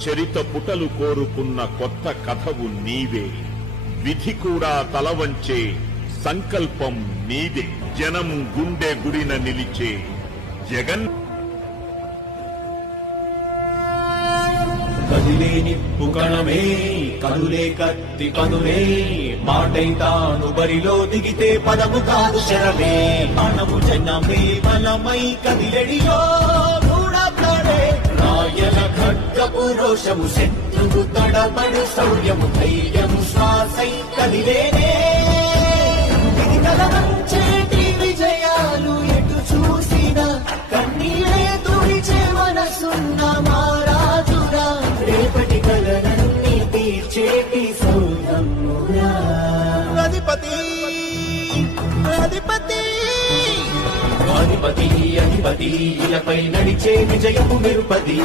చరిత పుటలు కోరుకున్న కొత్త కథవు నీవే. విధి కూడా తలవంచే సంకల్పం నీదే. జనం గుండె గుడిన నిలిచే జగన్. కదిలే నిప్పు కణమే, కదులే కత్తి పదులే, మాటై తాను బరిలో దిగితే పదము కాదు శరమే. మనము జనమే బలమై కదిలెడిలో కూడతాడే. రాయల ఖడ్గపు రోషము, శత్రువు తడబడు శౌర్యము, ధైర్యము శ్వాసై కదిలేనే. ఇది కలవంచేటి విజయాలు ఎటు చూసినా, కన్నీరే తుడిచే మనసున్న మారాజురా. రేపటి కలలన్నీ తీర్చేటి సౌధమురా. అధిపతి అధిపతి అధిపతి అధిపతి, ఇలపై నడిచే విజయము మెరుపది.